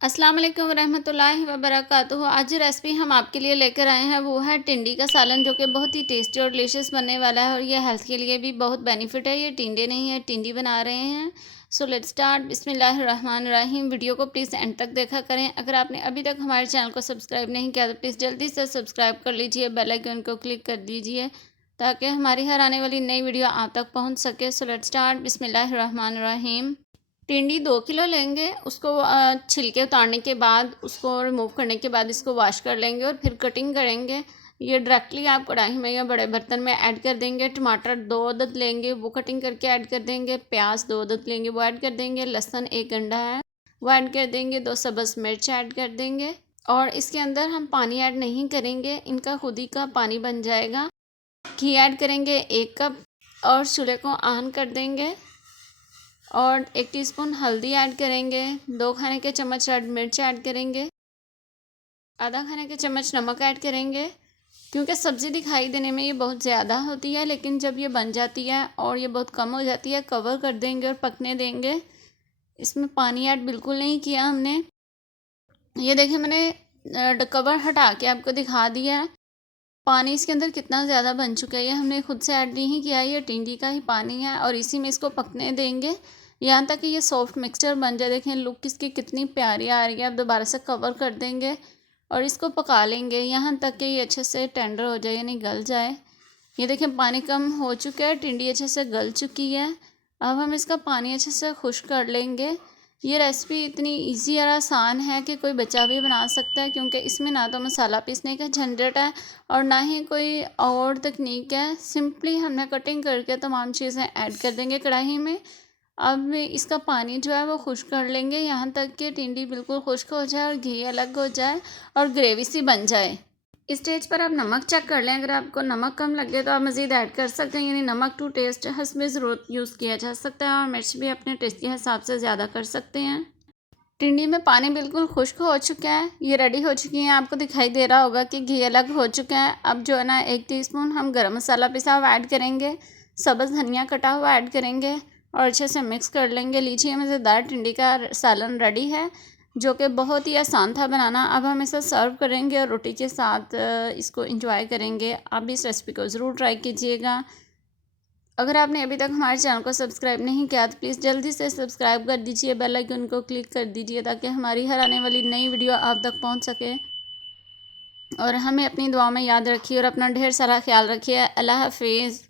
अस्सलाम वालेकुम रहमतुल्लाहि व बरकातुहू। आज जो रेसिपी हम आपके लिए लेकर आए हैं वो है टिंडी का सालन, जो कि बहुत ही टेस्टी और डिलीशियस बनने वाला है और ये हेल्थ के लिए भी बहुत बेनिफिट है। ये टिंडे नहीं है, टिंडी बना रहे हैं। So let's start. बिस्मिल्लाहिर्रहमानिर्रहीम। वीडियो को प्लीज़ एंड तक देखा करें। अगर आपने अभी तक हमारे चैनल को सब्सक्राइब नहीं किया तो प्लीज़ जल्दी से सब्सक्राइब कर लीजिए, बेल आइकन को क्लिक कर दीजिए ताकि हमारी हर आने वाली नई वीडियो आप तक पहुँच सके। So let's start. बिस्मिल्लाहिर्रहमानिर्रहीम। टिंडी 2 किलो लेंगे। उसको छिलके उतारने के बाद, उसको रिमूव करने के बाद इसको वॉश कर लेंगे और फिर कटिंग करेंगे। ये डायरेक्टली आप कढ़ाई में या बड़े बर्तन में ऐड कर देंगे। टमाटर 2 अदद लेंगे, वो कटिंग करके ऐड कर देंगे। प्याज 2 अदद लेंगे, वो ऐड कर देंगे। लहसुन 1 गंढा है, वो ऐड कर देंगे। 2 सब्ज़ मिर्च ऐड कर देंगे और इसके अंदर हम पानी ऐड नहीं करेंगे, इनका खुद ही का पानी बन जाएगा। घी ऐड करेंगे 1 कप और चूल्हे को ऑन कर देंगे और 1 टीस्पून हल्दी ऐड करेंगे। 2 खाने के चम्मच रेड मिर्च ऐड करेंगे। आधा खाने के चम्मच नमक ऐड करेंगे। क्योंकि सब्ज़ी दिखाई देने में ये बहुत ज़्यादा होती है, लेकिन जब ये बन जाती है और ये बहुत कम हो जाती है, कवर कर देंगे और पकने देंगे। इसमें पानी ऐड बिल्कुल नहीं किया हमने। ये देखिए, मैंने कवर हटा के आपको दिखा दिया है। पानी इसके अंदर कितना ज़्यादा बन चुका है, ये हमने खुद से ऐड नहीं किया है, ये टिंडी का ही पानी है और इसी में इसको पकने देंगे यहाँ तक कि ये सॉफ्ट मिक्सचर बन जाए। देखें लुक इसकी कितनी प्यारी आ रही है। अब दोबारा से कवर कर देंगे और इसको पका लेंगे यहाँ तक कि ये अच्छे से टेंडर हो जाए, यानी गल जाए। ये देखें पानी कम हो चुका है, टिंडी अच्छे से गल चुकी है। अब हम इसका पानी अच्छे से खुश्क कर लेंगे। ये रेसिपी इतनी इजी और आसान है कि कोई बच्चा भी बना सकता है, क्योंकि इसमें ना तो मसाला पीसने का झंझट है और ना ही कोई और तकनीक है। सिंपली हमने कटिंग करके तमाम चीज़ें ऐड कर देंगे कढ़ाई में। अब इसका पानी जो है वो खुश्क कर लेंगे यहाँ तक कि टिंडी बिल्कुल खुश्क हो जाए और घी अलग हो जाए और ग्रेवी सी बन जाए। इस स्टेज पर आप नमक चेक कर लें। अगर आपको नमक कम लगे तो आप मज़ीद ऐड कर सकते हैं, यानी नमक टू टेस्ट हस्ब ज़रूरत यूज़ किया जा सकता है और मिर्च भी अपने टेस्ट के हिसाब से ज़्यादा कर सकते हैं। टिंडी में पानी बिल्कुल खुश्क हो चुका है, ये रेडी हो चुकी है। आपको दिखाई दे रहा होगा कि घी अलग हो चुका है। अब जो है ना 1 टीस्पून हम गरम मसाला पिसा हुआ ऐड करेंगे। सब्ज़ धनिया कटा हुआ ऐड करेंगे और अच्छे से मिक्स कर लेंगे। लीजिए, मज़ेदार टिंडी का सालन रेडी है, जो कि बहुत ही आसान था बनाना। अब हम इसे सर्व करेंगे और रोटी के साथ इसको एंजॉय करेंगे। आप भी इस रेसिपी को ज़रूर ट्राई कीजिएगा। अगर आपने अभी तक हमारे चैनल को सब्सक्राइब नहीं किया तो प्लीज़ जल्दी से सब्सक्राइब कर दीजिए, बेल आइकन को क्लिक कर दीजिए ताकि हमारी हर आने वाली नई वीडियो आप तक पहुंच सके। और हमें अपनी दुआ में याद रखिए और अपना ढेर सारा ख्याल रखिए। अल्लाह हाफिज़।